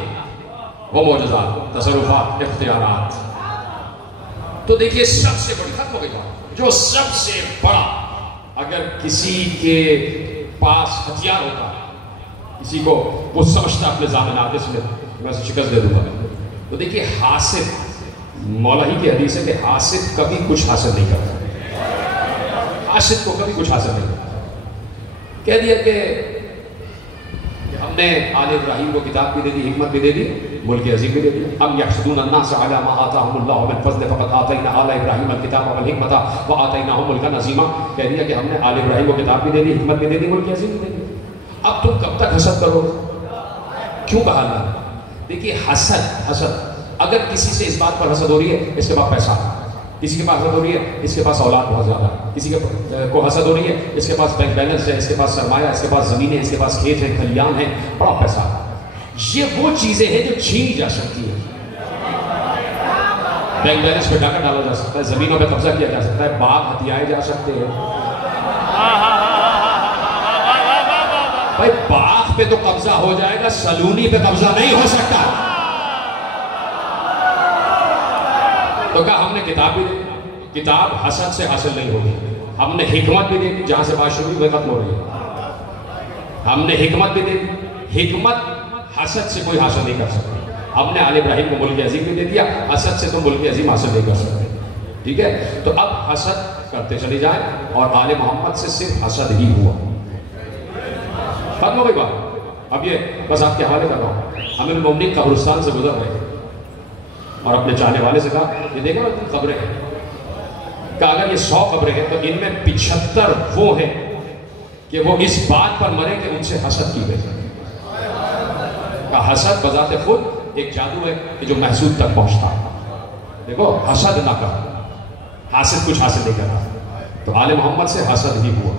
وہ موجزات، تصرفات، اختیارات. تو دیکھیے سب سے بڑی، ختم ہو گئی بات، جو سب سے بڑا اگر کسی کے پاس ہتھیار ہوتا ہے، کسی کو وہ سمجھتا اپنے ضامنات میں سے شکست دے دوں گا. تو دیکھیے حاسد، مولا ہی کی حدیث ہے کہ حاسد کبھی کچھ حاصل نہیں کرتا، حاسد کو کبھی کچھ حاصل نہیں کرتا. کہہ دیا کہ ہم نے آل ابراہیم کو کتاب بھی دے دی، حکمت بھی دے دی، ملک عظیم بھی دے دی. ام یحسدون الناس علی ما آتاہم اللہ من فضل فقد آتینا آل ابراہیم الکتاب والحکمت وآتیناہم ملکا عظیما. کہہ دیا کہ ہم نے آل ابراہیم کو کتاب بھی دے دی، حکمت بھی دے دی، ملک عظیم بھی دے دی. اب تم کب تک حسد کرو؟ کیوں کہا اللہ نے؟ دیکھیے حسد اگر کسی سے اس بات پر حسد ہو رہی ہے اس کے پاس پیسہ، کسی کے پاس حسد ہو رہی ہے اس کے پاس اولاد بہت زیادہ، کسی کو حسد ہو رہی ہے اس کے پاس بینک بیلنس ہے، اس کے پاس سرمایہ، اس کے پاس زمینیں، اس کے پاس کھیت ہیں، کھلیان ہیں، بڑا پیسہ. یہ وہ چیزیں ہیں جو چھینی جا سکتی ہیں. بینک بیلنس پہ ڈاکہ ڈالا جا سکتا ہے، زمینوں پہ قبضہ کیا جا سکتا ہے، باغ ہتھیائے جا سکتے ہیں. بھائی باغ پہ تو قبضہ ہو جائے گا، سلونی پہ قبضہ نہیں ہو سکتا. تو کہا ہم نے کتاب بھی دی، کتاب حسد سے حاصل نہیں ہوگی. ہم نے حکمت بھی دے دی، جہاں سے بات شروع ہوئی ختم ہو رہی ہے. ہم نے حکمت بھی دے دی، حکمت حسد سے کوئی حاصل نہیں کر سکتی. ہم نے آل ابراہیم کو ملک عظیم بھی دے دیا، حسد سے تم ملک عظیم حاصل نہیں کر سکتے. ٹھیک ہے، تو اب حسد کرتے چلے جائیں اور آل محمد سے صرف حسد ہی ہوا. ختم ہو گئی بات. اب یہ بس آپ کے حوالے کر رہا ہوں. امیر المومنین قبرستان سے گزر رہے اور اپنے چاہنے والے سے کہا یہ دیکھو نا اتنی قبریں ہیں، کہ اگر یہ 100 قبریں ہیں تو ان میں 75 وہ ہیں کہ وہ اس بات پر مرے کہ ان سے حسد کی گئی. کہ حسد بذات خود ایک جادو ہے کہ جو محسود تک پہنچتا ہے. دیکھو حسد نہ کر، حاسد کچھ حاصل نہیں کرتا. تو آل محمد سے حسد ہی ہوا.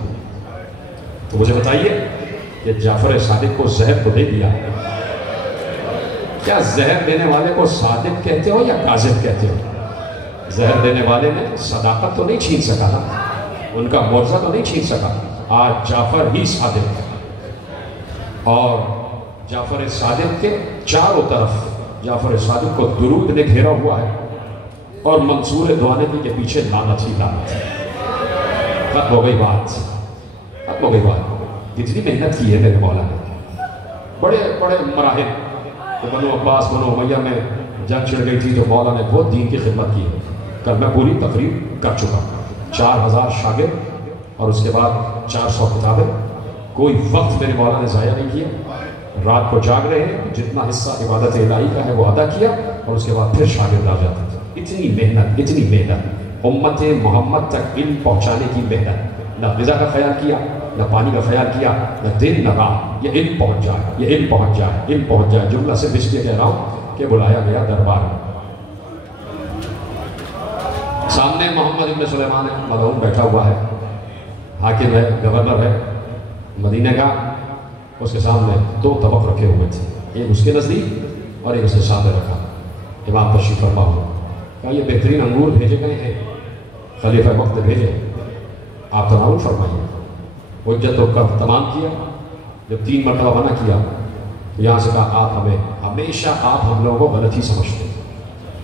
تو مجھے بتائیے کہ جعفر صادق کو زہر کو دے دیا، کیا زہر دینے والے کو صادق کہتے ہو یا کاذب کہتے ہو؟ زہر دینے والے نے صداقت تو نہیں چھین سکا نا، ان کا معجزہ تو نہیں چھین سکا. آج جعفر ہی صادق ہے، اور جعفر صادق کے چاروں طرف جعفر صادق کو درود نے گھیرا ہوا ہے، اور منصور دوانگی کے پیچھے لعنت ہی لعنت ہے. ختم ہو گئی بات، ختم ہو گئی بات. کتنی محنت کی ہے میرے مولا نے، بڑے بڑے مراحل. تو بنو عباس بنو امیہ میں جنگ چھڑ گئی تھی تو مولا نے بہت دین کی خدمت کی ہے. کل میں پوری تقریر کر چکا، 4000 شاگرد اور اس کے بعد 400 کتابیں. کوئی وقت میرے مولا نے ضائع نہیں کیا. رات کو جاگ رہے ہیں، جتنا حصہ عبادت الہی کا ہے وہ ادا کیا، اور اس کے بعد پھر شاگرد آ جاتے تھے. اتنی محنت امت محمد تک علم پہنچانے کی محنت. نہ غذا کا خیال کیا، نہ پانی کا خیال کیا، نہ دن نہ رات. یہ علم پہنچ جائے، یہ علم پہنچ جائے، علم پہنچ جائے. جملہ سے اس لیے کہہ رہا ہوں کہ بلایا گیا دربار میں. سامنے محمد ابن سلیمان مدعون بیٹھا ہوا ہے، حاکم ہے، گورنر ہے مدینہ کا. اس کے سامنے 2 طبق رکھے ہوئے تھے، ایک اس کے نزدیک اور ایک اس کے سامنے رکھا. امام تشریف فرما ہوا، کہا یہ بہترین انگور بھیجے گئے ہیں، خلیفہ وقت بھیجے، آپ تناول فرمائیے. حجت و کر تمام کیا. جب 3 مرتبہ منع کیا تو یہاں سے کہا آپ ہمیں ہمیشہ آپ ہم لوگوں کو غلط ہی سمجھتے ہیں،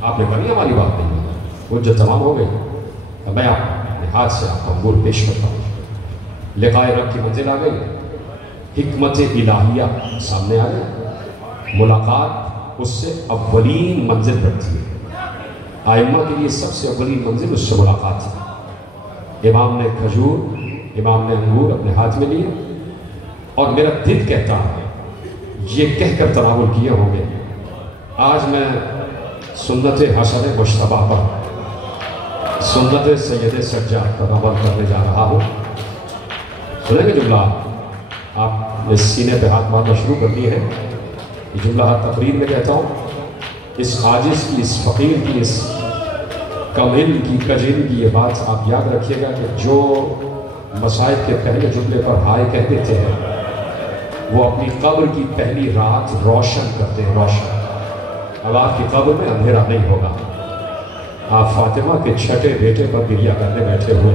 آپ نے کبھی ہماری بات نہیں کی. حجت تمام ہو گئی. میں اپنے ہاتھ سے آپ کو انگور پیش کرتا ہوں. لقائے رب کی منزل آ گئی، حکمت الہیہ سامنے آ گئی. ملاقات اس سے اولین منزل بڑھتی ہے. آئمہ کے لیے سب سے اولین منزل اس سے ملاقات ہے. امام نے کھجور، امام نے انگور اپنے ہاتھ میں لیے، اور میرا دل کہتا ہے یہ کہہ کر تناول کیے ہوں گے آج میں سنت حسن مشتبہ پر، سنت سید سجاد پر عمل کرنے جا رہا ہوں. سنیں گے جملہ؟ آپ نے سینے پہ ہاتھ مارنا شروع کر دی ہے. یہ جملہ ہر تقریر میں کہتا ہوں. اس عاجز کی، اس فقیر کی، اس کم علم کی، کجل کی یہ بات آپ یاد رکھیے گا کہ جو مسائل کے پہلے جملے پر ہائے کہہ دیتے ہیں وہ اپنی قبر کی پہلی رات روشن کرتے ہیں. روشن. اب آپ کی قبر میں اندھیرا نہیں ہوگا. آپ فاطمہ کے چھٹے بیٹے پر گریہ کرنے بیٹھے ہوئے.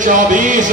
24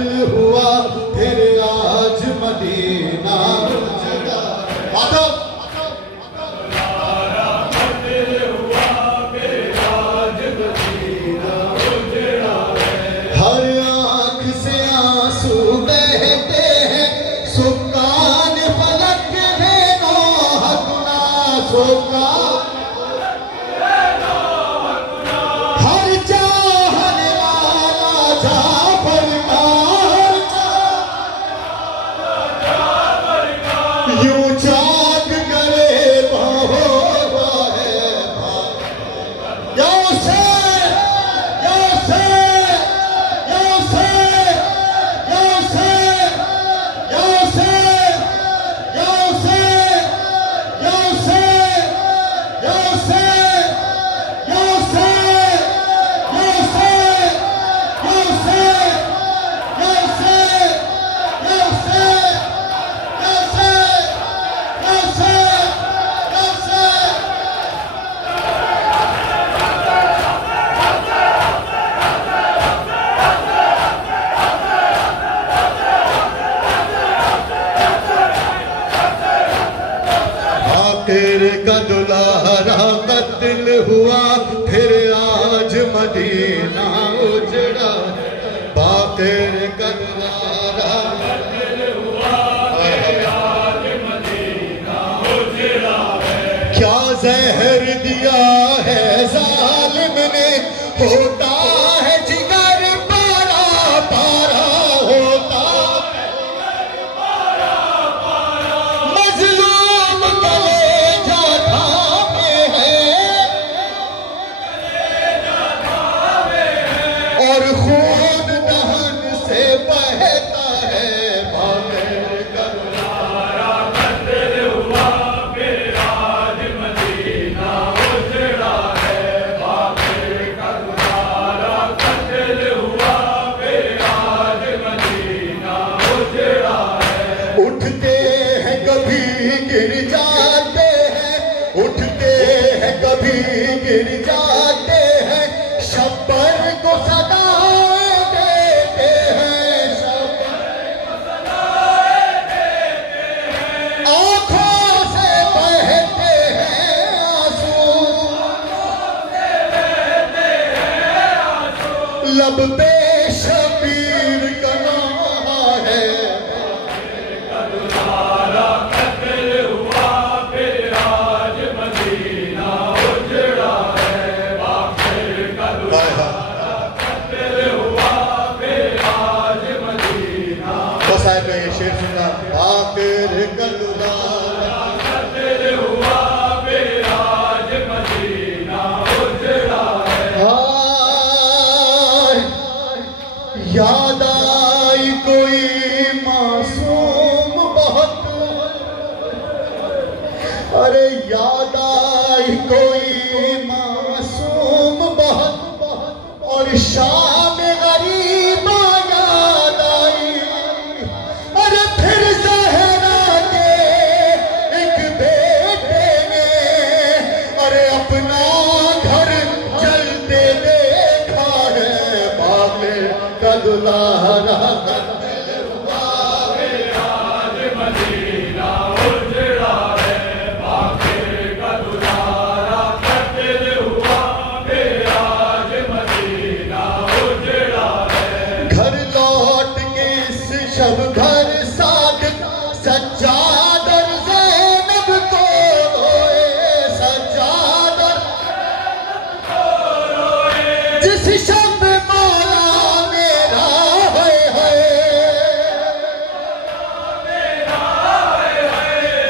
قتل ہوا پھر آج مدینہ اجڑا ہے ہر آنکھ سے آنسو بہتے ہیں سکان فلک ہے نوحق ناسوں کا ہر چاہنے والا جعفر کا یوں چاک کرے ہوتا ہے یا حسین یا حسین یا حسین یا حسین یا حسین یا حسین یا حسین یا حسین یا حسین یا حسین یا حسین یا حسین یا حسین یا باقر کا دلارا قتل ہوا پھر آج مدینہ اجڑا باقر کا دلارا قتل ہوا پھر آج مدینہ اجڑا کیا زہر دیا ہے ظالم نے ہوتا ہے جگر پارا پارا ہوتا مظلوم کلیجہ تھامے ہے اور خون دہن سے بہتا ہے باقر کا دلارا قتل ہوا پھر آج مدینہ اجڑا ہے باقر کا دلارا قتل ہوا پھر آج مدینہ اجڑا ہے اٹھتے ہیں کبھی گر جاتے ہیں اٹھتے ہیں کبھی گر جاتے ہیں شبر کو صدائیں دیتے ہیں شبر کو صدائیں دیتے ہیں آنکھوں سے بہتے ہیں آنسو لب پہ شبیر کا نام ہے تو صاحب نے یہ شعر سنا باقر کا دلارا قتل ہوا پھر آج مدینہ اجڑا ہے یاد آئی کوئی معصوم بہت ارے یاد آئی کوئی معصوم بہت اور شام غریب یاد آئی ارے پھر زہرا کے ایک بیٹے نے ارے اپنا گھر جلتے دیکھا ہے باقر کا دلارا قتل ہوا پھر آج مدینہ اجڑا ہے باقر کا دلارا قتل ہوا پھر آج مدینہ اجڑا ہے گھر لوٹ کے اس شب گھر صادق سجاد اور زینب کو روئے سجاد اور جس شب مولا میرا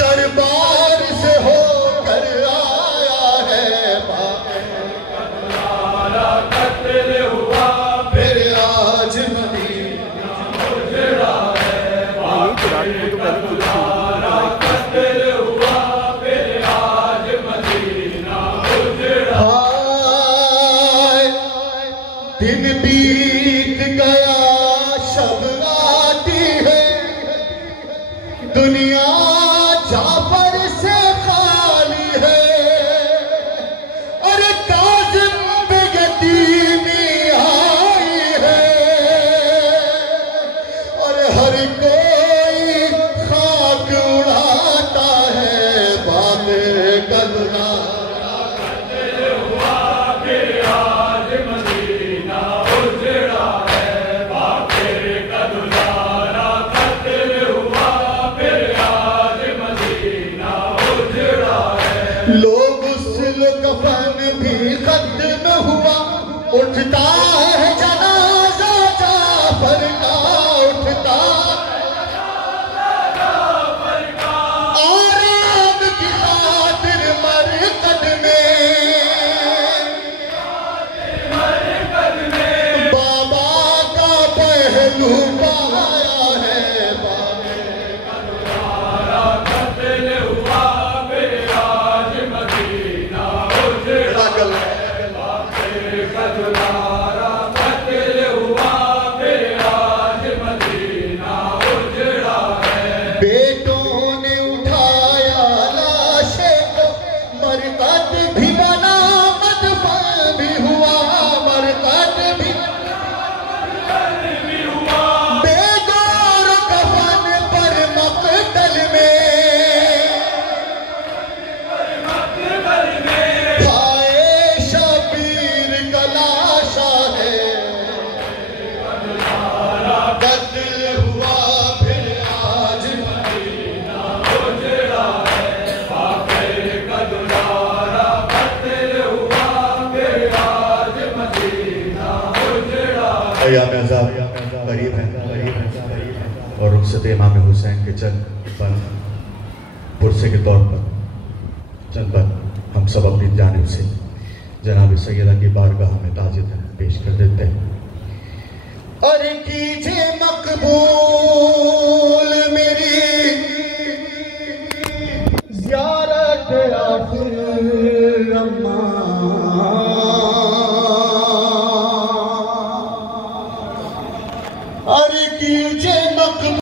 دربار سے ہو کر آیا ہے باقر کا دلارا قتل ہوا پھر آج مدینہ اجڑا ہے اٹھتا ہے جنازہ جعفر کا اٹھتا اور آپ کی خاطر مرقد میں بابا کا پہلو پایا ہے بیٹوں نے اٹھایا لاشے کو مرقد بھی بنا مدفن بھی ہوا مرقد بھی بے گور کفن پر مقتل میں بھائے شبیر کا لاشا ہے قتل ہوا پھر آج ایام عذاب قریب ہیں اور رخصت امام حسین کے چند پر پرسے کے طور پر چند پر ہم سب اپنی جانب سے جناب سیدہ کی بارگاہ میں تعزیت پیش کر دیتے ہیں اور کیجئے مقبول میری زیارت آخر اور کیجئے